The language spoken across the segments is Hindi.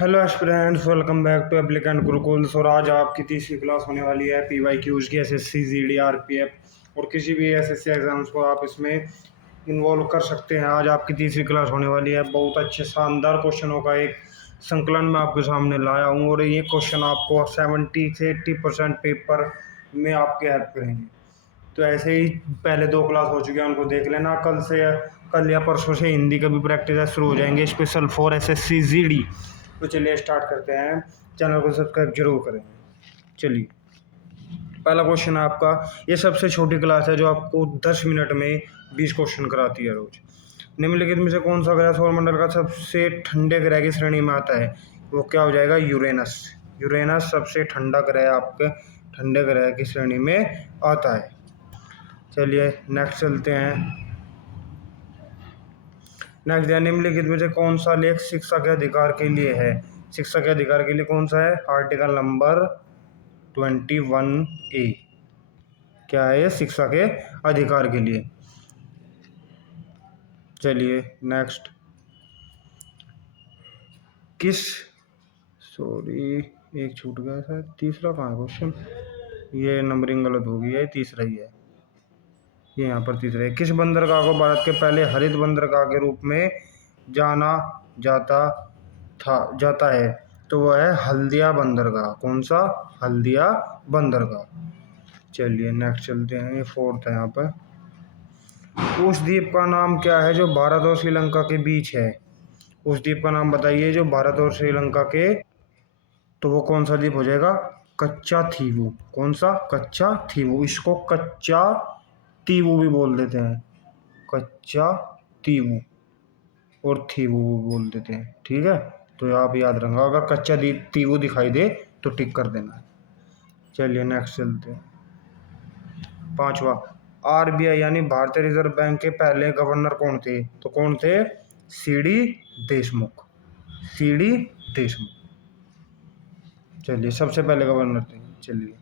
Hello aspirants, welcome back to applicant Gurukuls. और आज आपकी तीसरी क्लास होने वाली है पीवाई क्यूज की, एसएससी जीडी आरपीएफ और किसी भी एसएससी एग्जाम्स को आप इसमें इन्वॉल्व कर सकते हैं। आज आपकी तीसरी क्लास होने वाली है। बहुत अच्छे शानदार क्वेश्चनों का एक संकलन मैं आपके सामने लाया हूँ और ये क्वेश्चन आपको 70 से 80% पेपर में आपके हेल्प करेंगे। तो ऐसे ही पहले दो क्लास हो चुके हैं, उनको देख लेना। कल या परसों से हिंदी का भी प्रैक्टिस शुरू हो जाएंगे, स्पेशल फॉर एसएससी जीडी। तो चलिए स्टार्ट करते हैं। चैनल को सब्सक्राइब जरूर करें। चलिए, पहला क्वेश्चन है आपका। ये सबसे छोटी क्लास है जो आपको 10 मिनट में 20 क्वेश्चन कराती है रोज। निम्नलिखित में से कौन सा ग्रह सौरमंडल का सबसे ठंडे ग्रह की श्रेणी में आता है? वो क्या हो जाएगा? यूरेनस। यूरेनस सबसे ठंडा ग्रह आपके ठंडे ग्रह की श्रेणी में आता है। चलिए नेक्स्ट चलते हैं। नेक्स्ट है, निम्नलिखित में से कौन सा लेख शिक्षा के अधिकार के लिए है? शिक्षा के अधिकार के लिए कौन सा है? Article number 21A। क्या है? शिक्षा के अधिकार के लिए। चलिए नेक्स्ट। किस सॉरी, एक छूट गया था। तीसरा कहाँ है क्वेश्चन? ये नंबरिंग गलत हो गई है, तीसरा ही है। ये यहाँ पर तीसरा है। किस बंदरगाह को भारत के पहले हरित बंदरगाह के रूप में जाना जाता है? तो वह है हल्दिया बंदरगाह। कौन सा? हल्दिया बंदरगाह। चलिए नेक्स्ट चलते हैं। ये फोर्थ है यहाँ पर। उस द्वीप का नाम क्या है जो भारत और श्रीलंका के बीच है? उस द्वीप का नाम बताइए जो भारत और श्रीलंका के। तो वो कौन सा द्वीप हो जाएगा? कच्चा थीवू। कौन सा? कच्चा थीवू। इसको कच्चा तीवू भी बोल देते हैं। कच्चा तीवू और थीवू भी बोल देते हैं। ठीक है, तो आप याद रखना, अगर कच्चा तीवू दिखाई दे तो टिक कर देना। चलिए नेक्स्ट चलते हैं। पांचवा, आरबीआई यानी भारतीय रिजर्व बैंक के पहले गवर्नर कौन थे? तो कौन थे? सीडी देशमुख। सीडी देशमुख। चलिए, सबसे पहले गवर्नर थे। चलिए,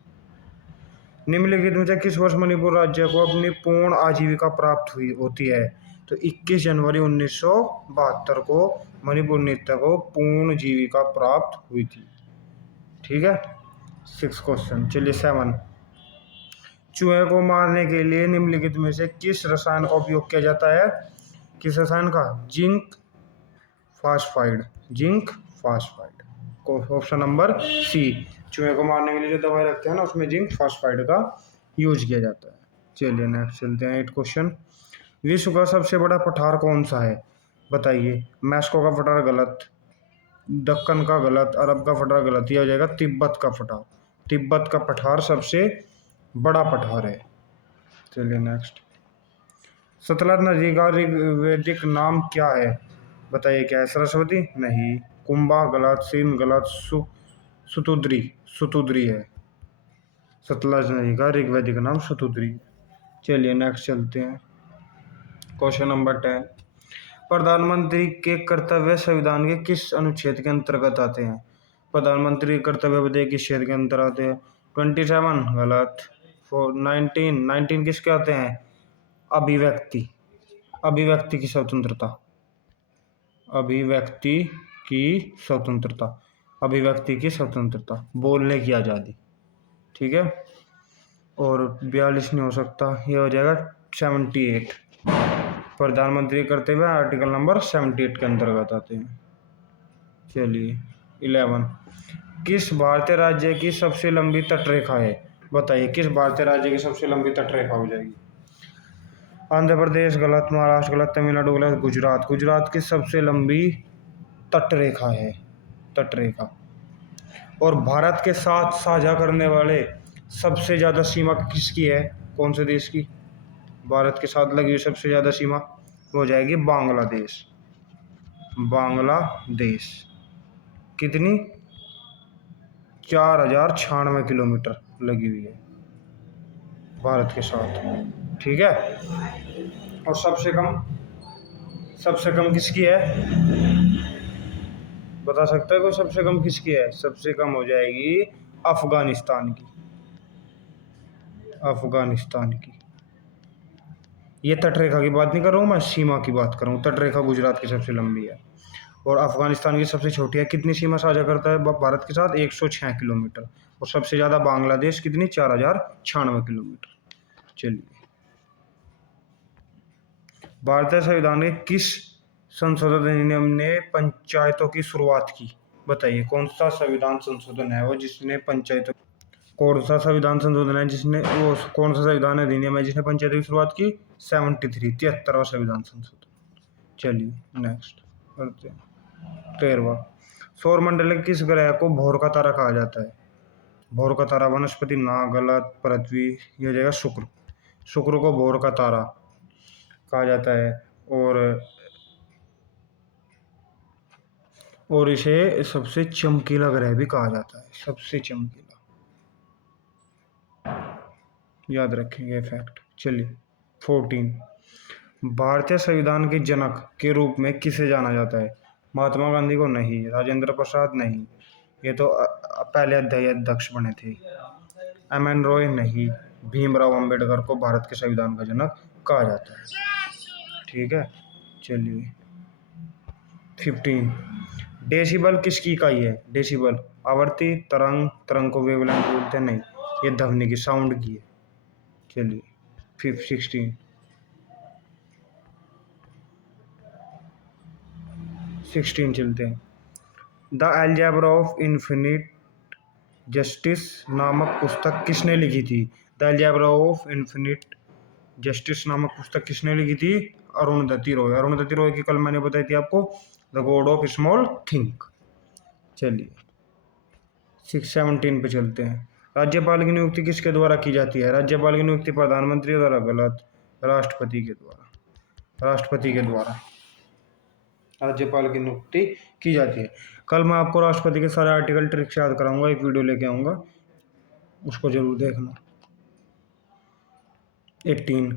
निम्नलिखित में से किस वर्ष मणिपुर राज्य को अपनी पूर्ण आजीविका प्राप्त हुई होती है? तो 21 जनवरी 1972 को मणिपुर नृत्य को पूर्ण जीविका प्राप्त हुई थी। ठीक है, 6 क्वेश्चन। चलिए 7, चूहे को मारने के लिए निम्नलिखित में से किस रसायन का उपयोग किया जाता है? किस रसायन का? Zinc phosphide. Zinc phosphide. Option number C. चूहे को मारने के लिए जो दवाई रखते हैं ना, उसमें जिंक फास्फाइड का यूज किया जाता है। चलिए नेक्स्ट चलते हैं। 8 क्वेश्चन। विश्व का सबसे बड़ा पठार कौन सा है? बताइए। मैस्को का पठार गलत, दक्कन का गलत, अरब का पठार गलत। यह हो जाएगा तिब्बत का पठार। तिब्बत का पठार सबसे बड़ा पठार है। चलिए नेक्स्ट। सतलज नदी का ऋग्वेदिक नाम क्या है? बताइए। क्या है? सरस्वती? नहीं। कुंभा गलत, सिंध गलत, सुतुद्री। सुतुद्री है। सतलज नदी का ऋग्वेदिक नाम सुतुद्री। चलिए नेक्स्ट चलते हैं। क्वेश्चन नंबर 10, प्रधानमंत्री के कर्तव्य संविधान के किस अनुच्छेद के अंतर्गत आते हैं? प्रधानमंत्री के कर्तव्य विधेयक किस क्षेत्र के अंतर आते हैं? 27 गलत। 19 किसके आते हैं? अभिव्यक्ति। अभिव्यक्ति की स्वतंत्रता। अभिव्यक्ति की स्वतंत्रता। अभिव्यक्ति की स्वतंत्रता, बोलने की आज़ादी। ठीक है, और 42 नहीं हो सकता, ये हो जाएगा 78। प्रधानमंत्री करते हुए आर्टिकल नंबर 78 के अंतर्गत आते हैं। चलिए 11, किस भारतीय राज्य की सबसे लंबी तटरेखा है? बताइए। किस भारतीय राज्य की सबसे लंबी तटरेखा हो जाएगी? आंध्र प्रदेश गलत, महाराष्ट्र गलत, तमिलनाडु गलत, गुजरात। गुजरात की सबसे लंबी तटरेखा है। तटरेखा। और भारत के साथ साझा करने वाले सबसे ज़्यादा सीमा किसकी है? कौन से देश की? भारत के साथ लगी हुई सबसे ज़्यादा सीमा हो जाएगी बांग्लादेश। बांग्लादेश। कितनी? 4096 किलोमीटर लगी हुई है भारत के साथ। ठीक है, और सबसे कम किसकी है? बता सकता है कोई सबसे कम किसकी है? सबसे कम हो जाएगी अफगानिस्तान की। अफगानिस्तान की। ये तटरेखा की बात नहीं कर रहा हूँ मैं, सीमा की बात कर रहा हूँ। तटरेखा गुजरात की सबसे लंबी है। और अफगानिस्तान की सबसे छोटी है, कितनी सीमा साझा करता है भारत के साथ? 106 किलोमीटर। और सबसे ज़्यादा बांग्लादेश कितनी? 4096 किलोमीटर। चलिए, भारतीय संविधान के किस संशोधन अधिनियम ने पंचायतों की शुरुआत की? बताइए, कौन सा संविधान संशोधन है वो जिसने पंचायतों, कौन सा संविधान संशोधन है जिसने, वो कौन सा संविधान अधिनियम है जिसने पंचायतों की शुरुआत की? 73, 73वां संविधान संशोधन। चलिए नेक्स्ट करते हैं। 13वां, सौर मंडल के किस ग्रह को भोर का तारा कहा जाता है? भोर का तारा वनस्पति ना, गलत, पृथ्वी, ये हो जाएगा शुक्र। शुक्र को भोर का तारा कहा जाता है। और इसे सबसे चमकीला ग्रह भी कहा जाता है, सबसे चमकीला, याद रखेंगे फैक्ट। चलिए 14, भारतीय संविधान के जनक के रूप में किसे जाना जाता है? महात्मा गांधी को नहीं, राजेंद्र प्रसाद नहीं, ये तो पहले अध्यक्ष बने थे। एम.एन. रॉय नहीं, भीमराव अंबेडकर को भारत के संविधान का जनक कहा जाता है। ठीक है, चलिए 15, डेसिबल किसकी इकाई है? डेसिबल आवर्ती, तरंग, तरंग को वेवलेंथ बोलते हैं, नहीं, ये ध्वनि की, साउंड की है। चलिए 16 चलते हैं। The algebra of infinite justice नामक पुस्तक किसने लिखी थी? The algebra of infinite justice नामक पुस्तक किसने लिखी थी? अरुणधति रॉय। अरुणधति रॉय की कल मैंने बताई थी आपको, the God of small thing. चलिए 17 पे चलते हैं। राज्यपाल की नियुक्ति किसके द्वारा की जाती है? राज्यपाल की नियुक्ति प्रधानमंत्री द्वारा, गलत, राष्ट्रपति के द्वारा। राष्ट्रपति के द्वारा राज्यपाल की नियुक्ति की जाती है। कल मैं आपको राष्ट्रपति के सारे आर्टिकल ट्रिक्स याद कराऊंगा, एक वीडियो लेके आऊंगा, उसको जरूर देखना। 18,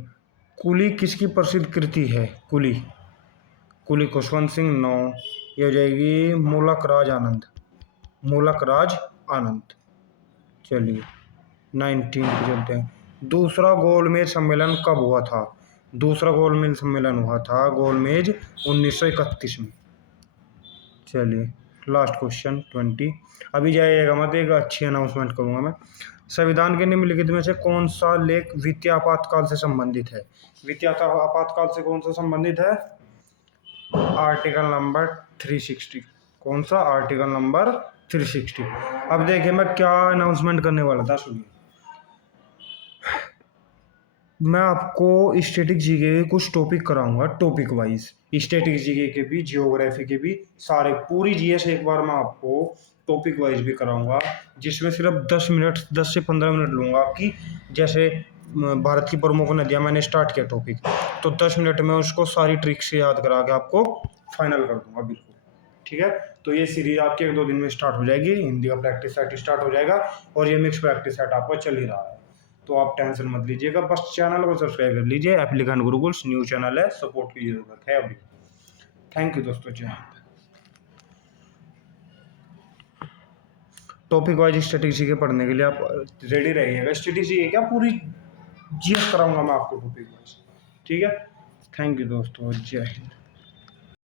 कुली किसकी प्रसिद्ध कृति है? कुली, कुली खुशवंत सिंह, 9, ये हो जाएगी मूलक राज आनंद, मूलक राज आनंद। चलिए 19 पे चलते हैं। दूसरा गोलमेज सम्मेलन कब हुआ था? दूसरा गोलमेज सम्मेलन हुआ था गोलमेज 1931 में। चलिए लास्ट क्वेश्चन 20। अभी जाइएगा मत, एक अच्छी अनाउंसमेंट करूंगा मैं। संविधान के निम्नलिखित में से कौन सा लेख वित्तीय आपातकाल से संबंधित है? वित्तीय आपातकाल से कौन सा संबंधित है? Article number 360। कौन सा? Article number 360। अब देखिए मैं क्या अनाउंसमेंट करने वाला था, सुनिए। मैं आपको स्टैटिक जीके के कुछ टॉपिक कराऊंगा, टॉपिक वाइज, स्टैटिक जीके के भी, जियोग्राफी के भी, सारे पूरी जीएस एक बार मैं आपको टॉपिक वाइज भी कराऊंगा, जिसमें सिर्फ 10 से 15 मिनट लूंगा आपकी। जैसे भारत की प्रमुख नदियां मैंने स्टार्ट किया टॉपिक, तो 10 मिनट में उसको सारी ट्रिक्स से याद करा के आपको फाइनल कर दूंगा, बिल्कुल। ठीक है, तो ये सीरीज आपके 1-2 दिन में स्टार्ट हो जाएगी। हिंदी का प्रैक्टिस सेट स्टार्ट हो जाएगा और ये मिक्स प्रैक्टिस सेट आपका चल ही रहा है, तो आप टेंशन मत लीजिएगा। बस चैनल को सब्सक्राइब कर लीजिए। एप्लीकेंट गुरुकुल्स न्यू चैनल है, सपोर्ट की जरूरत है अभी। थैंक यू दोस्तों, जय हिंद। टॉपिक वाइज स्ट्रेटेजी के पढ़ने के लिए आप रेडी रहिएगा। स्ट्रेटेजी है क्या, पूरी जीएस कराऊंगा मैं आपको टॉपिक वाइज। ठीक है, थैंक यू दोस्तों, जय हिंद।